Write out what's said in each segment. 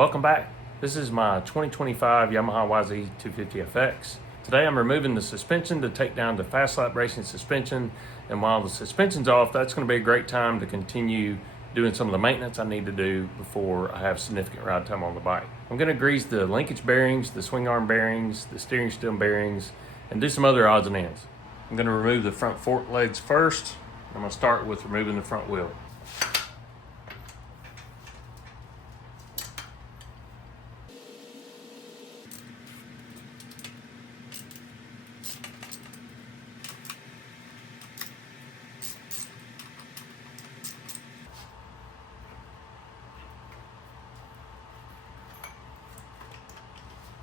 Welcome back. This is my 2025 Yamaha YZ250FX. Today I'm removing the suspension to take down the fast lap racing suspension, and while the suspension's off, that's going to be a great time to continue doing some of the maintenance I need to do before I have significant ride time on the bike. I'm going to grease the linkage bearings, the swing arm bearings, the steering stem bearings, and do some other odds and ends. I'm going to remove the front fork legs first. I'm going to start with removing the front wheel.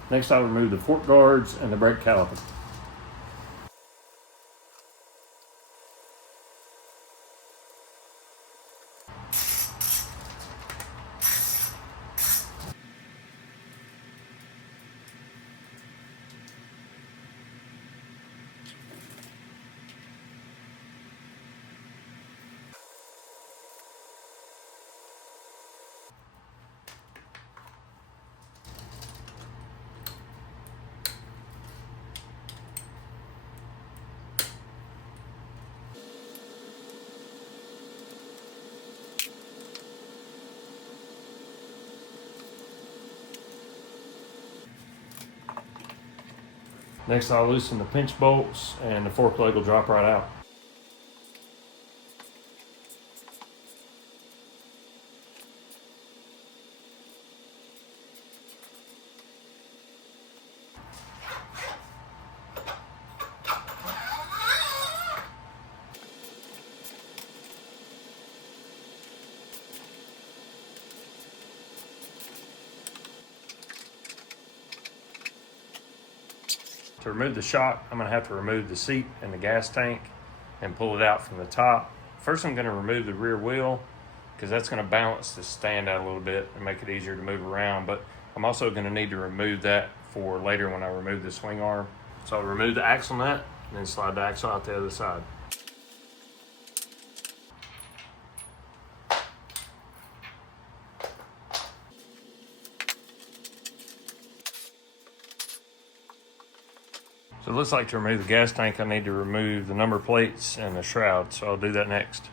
Next, I'll remove the fork guards and the brake caliper. Next, I'll loosen the pinch bolts and the fork leg will drop right out. To remove the shock, I'm going to have to remove the seat and the gas tank and pull it out from the top. First, I'm going to remove the rear wheel because that's going to balance the stand out a little bit and make it easier to move around. But I'm also going to need to remove that for later when I remove the swing arm. So I'll remove the axle nut and then slide the axle out the other side. So it looks like to remove the gas tank, I need to remove the number plates and the shroud, so I'll do that next.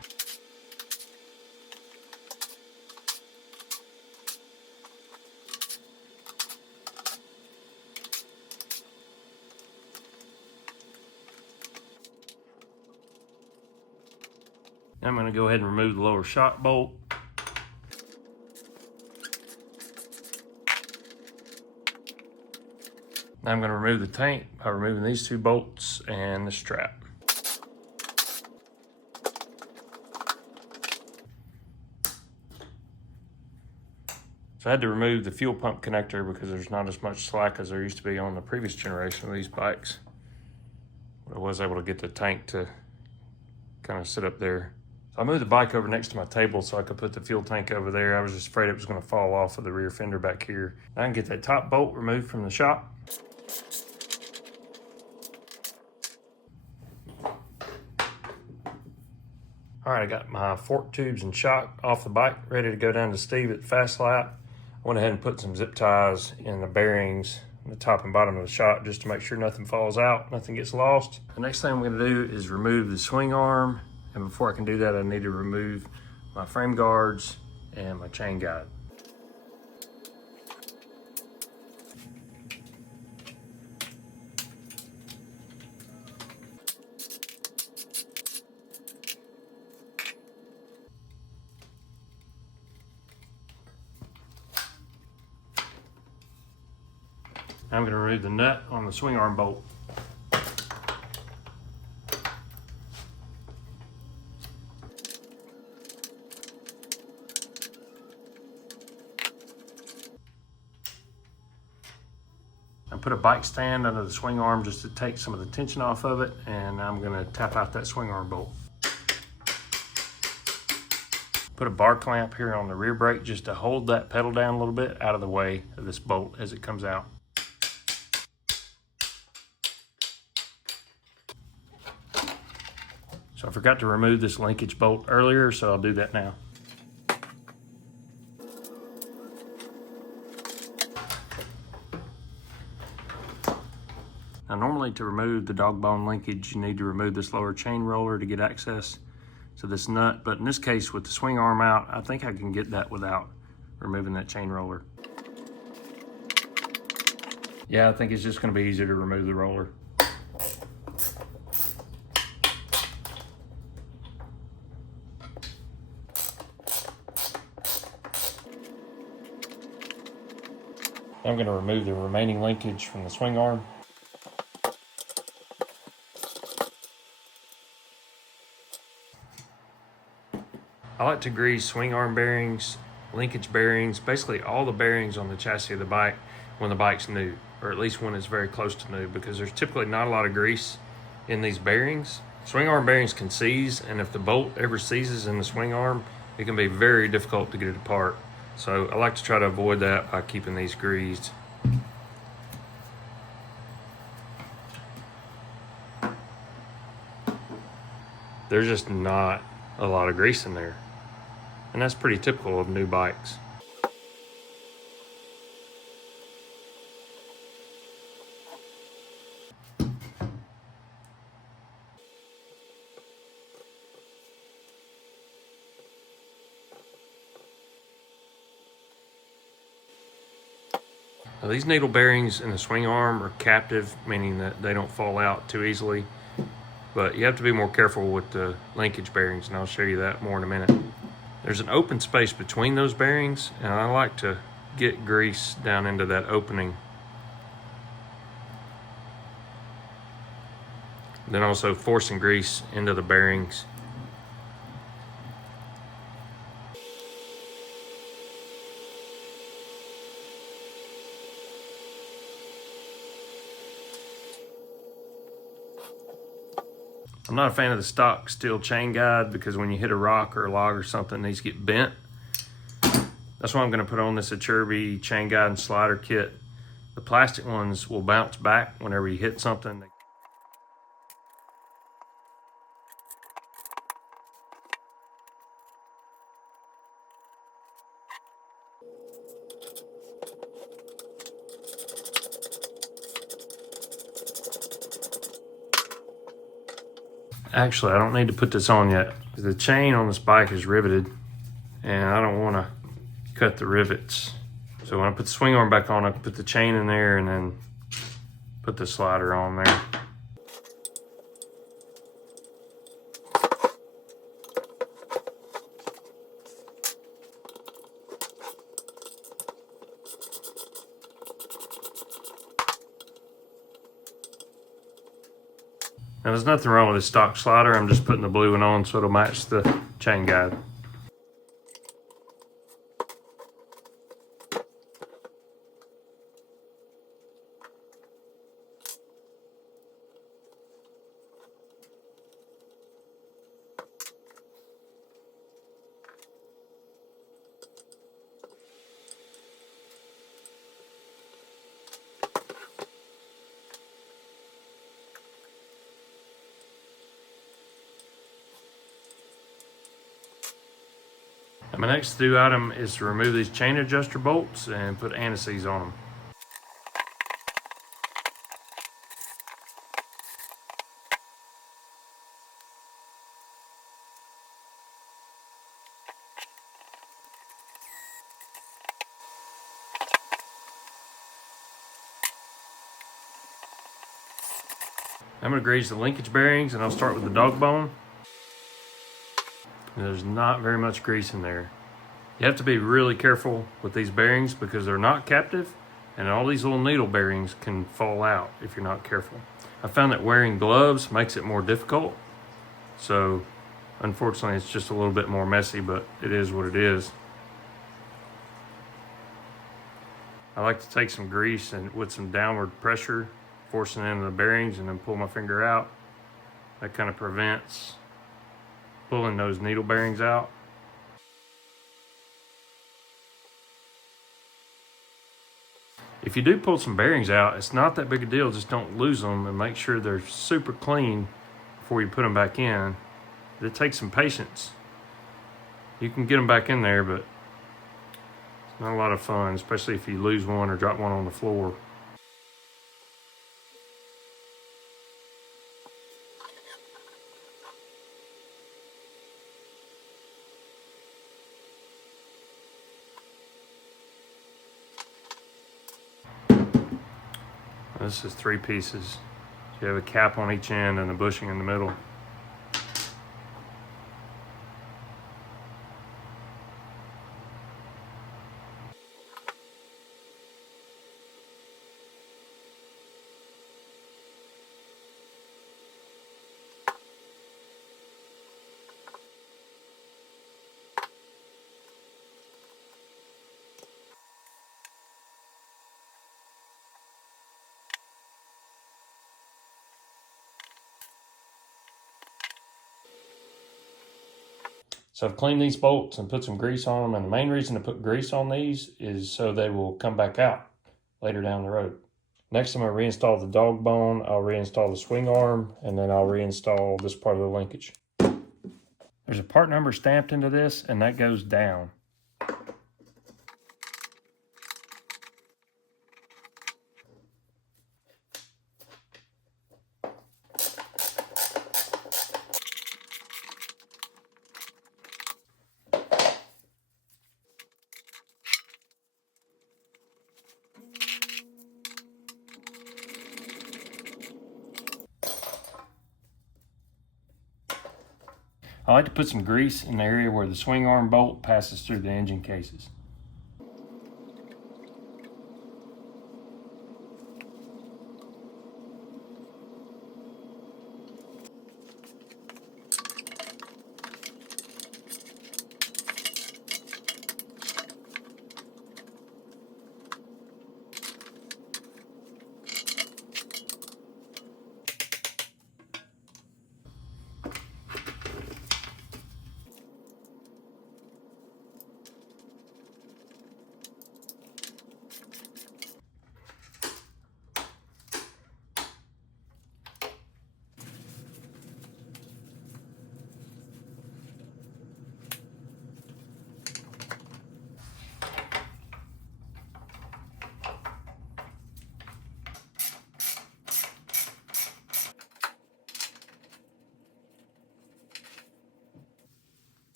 Now I'm going to go ahead and remove the lower shock bolt. Now I'm going to remove the tank by removing these two bolts and the strap. So I had to remove the fuel pump connector because there's not as much slack as there used to be on the previous generation of these bikes. But I was able to get the tank to kind of sit up there. So I moved the bike over next to my table so I could put the fuel tank over there. I was just afraid it was going to fall off of the rear fender back here. Now I can get that top bolt removed from the shop. All right, I got my fork tubes and shock off the bike, ready to go down to Steve at the fast lap. I went ahead and put some zip ties in the bearings, in the top and bottom of the shock, just to make sure nothing falls out, nothing gets lost. The next thing I'm gonna do is remove the swing arm. And before I can do that, I need to remove my frame guards and my chain guide. I'm going to remove the nut on the swing arm bolt. I put a bike stand under the swing arm just to take some of the tension off of it, and I'm going to tap out that swing arm bolt. Put a bar clamp here on the rear brake just to hold that pedal down a little bit out of the way of this bolt as it comes out. So I forgot to remove this linkage bolt earlier, so I'll do that now. Now normally to remove the dog bone linkage, you need to remove this lower chain roller to get access to this nut. But in this case, with the swing arm out, I think I can get that without removing that chain roller. Yeah, I think it's just gonna be easier to remove the roller. I'm gonna remove the remaining linkage from the swing arm. I like to grease swing arm bearings, linkage bearings, basically all the bearings on the chassis of the bike when the bike's new, or at least when it's very close to new, because there's typically not a lot of grease in these bearings. Swing arm bearings can seize, and if the bolt ever seizes in the swing arm, it can be very difficult to get it apart. So I like to try to avoid that by keeping these greased. There's just not a lot of grease in there, and that's pretty typical of new bikes. Now, these needle bearings in the swing arm are captive, meaning that they don't fall out too easily, but you have to be more careful with the linkage bearings, and I'll show you that more in a minute. There's an open space between those bearings, and I like to get grease down into that opening. Then also forcing grease into the bearings. I'm not a fan of the stock steel chain guide because when you hit a rock or a log or something, these get bent. That's why I'm gonna put on this Achirby chain guide and slider kit. The plastic ones will bounce back whenever you hit something. Actually, I don't need to put this on yet. The chain on this bike is riveted, and I don't want to cut the rivets. So when I put the swing arm back on, I put the chain in there and then put the slider on there. Now there's nothing wrong with the stock slider. I'm just putting the blue one on so it'll match the chain guide. And my next to-do item is to remove these chain adjuster bolts and put anti-seize on them. I'm going to grease the linkage bearings, and I'll start with the dog bone. There's not very much grease in there. You have to be really careful with these bearings because they're not captive, and all these little needle bearings can fall out if you're not careful. I found that wearing gloves makes it more difficult. So unfortunately, it's just a little bit more messy, but it is what it is. I like to take some grease and with some downward pressure, forcing it into the bearings and then pull my finger out. That kind of prevents pulling those needle bearings out. If you do pull some bearings out, it's not that big a deal. Just don't lose them and make sure they're super clean before you put them back in. It takes some patience. You can get them back in there, but it's not a lot of fun, especially if you lose one or drop one on the floor. This is 3 pieces. You have a cap on each end and a bushing in the middle. So I've cleaned these bolts and put some grease on them, and the main reason to put grease on these is so they will come back out later down the road. Next, I'm going to reinstall the dog bone, I'll reinstall the swing arm, and then I'll reinstall this part of the linkage. There's a part number stamped into this, and that goes down. I like to put some grease in the area where the swing arm bolt passes through the engine cases.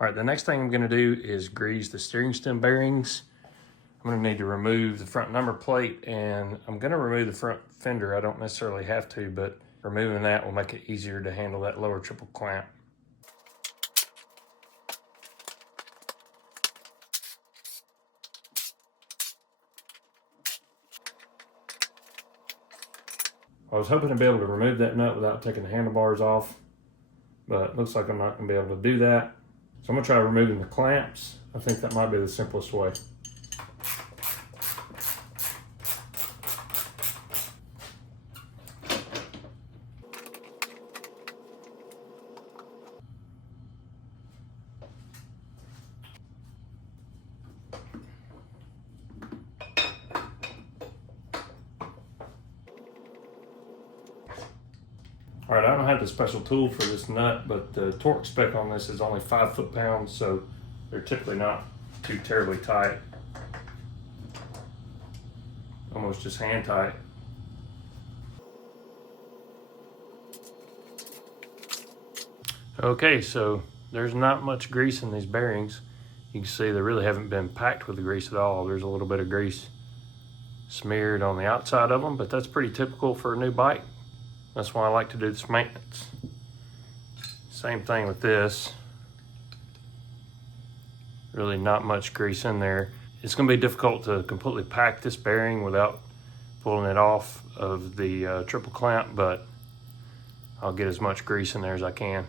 All right, the next thing I'm gonna do is grease the steering stem bearings. I'm gonna need to remove the front number plate, and I'm gonna remove the front fender. I don't necessarily have to, but removing that will make it easier to handle that lower triple clamp. I was hoping to be able to remove that nut without taking the handlebars off, but it looks like I'm not gonna be able to do that. So I'm gonna try removing the clamps. I think that might be the simplest way. All right, I don't have the special tool for this nut, but the torque spec on this is only 5 foot-pounds, so they're typically not too terribly tight. Almost just hand tight. Okay, so there's not much grease in these bearings. You can see they really haven't been packed with the grease at all. There's a little bit of grease smeared on the outside of them, but that's pretty typical for a new bike. That's why I like to do this maintenance. Same thing with this. Really not much grease in there. It's gonna be difficult to completely pack this bearing without pulling it off of the triple clamp, but I'll get as much grease in there as I can.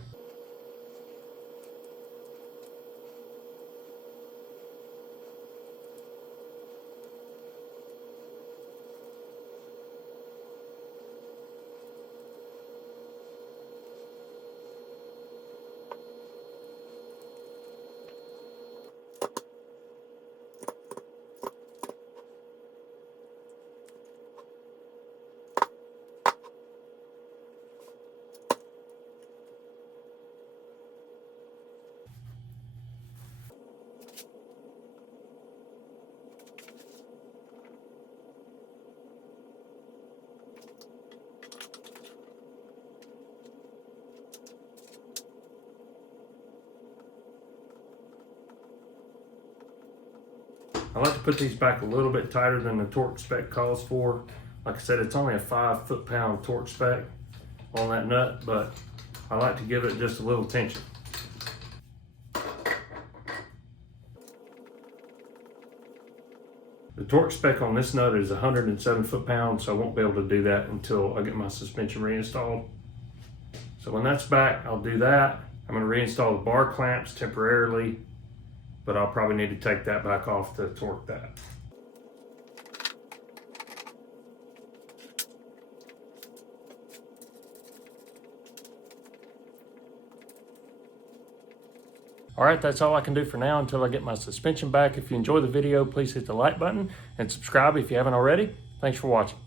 I like to put these back a little bit tighter than the torque spec calls for. Like I said, it's only a 5 foot-pound torque spec on that nut, but I like to give it just a little tension. The torque spec on this nut is 107 foot-pounds, so I won't be able to do that until I get my suspension reinstalled. So when that's back, I'll do that. I'm going to reinstall the bar clamps temporarily, but I'll probably need to take that back off to torque that. All right, that's all I can do for now until I get my suspension back. If you enjoy the video, please hit the like button and subscribe if you haven't already. Thanks for watching.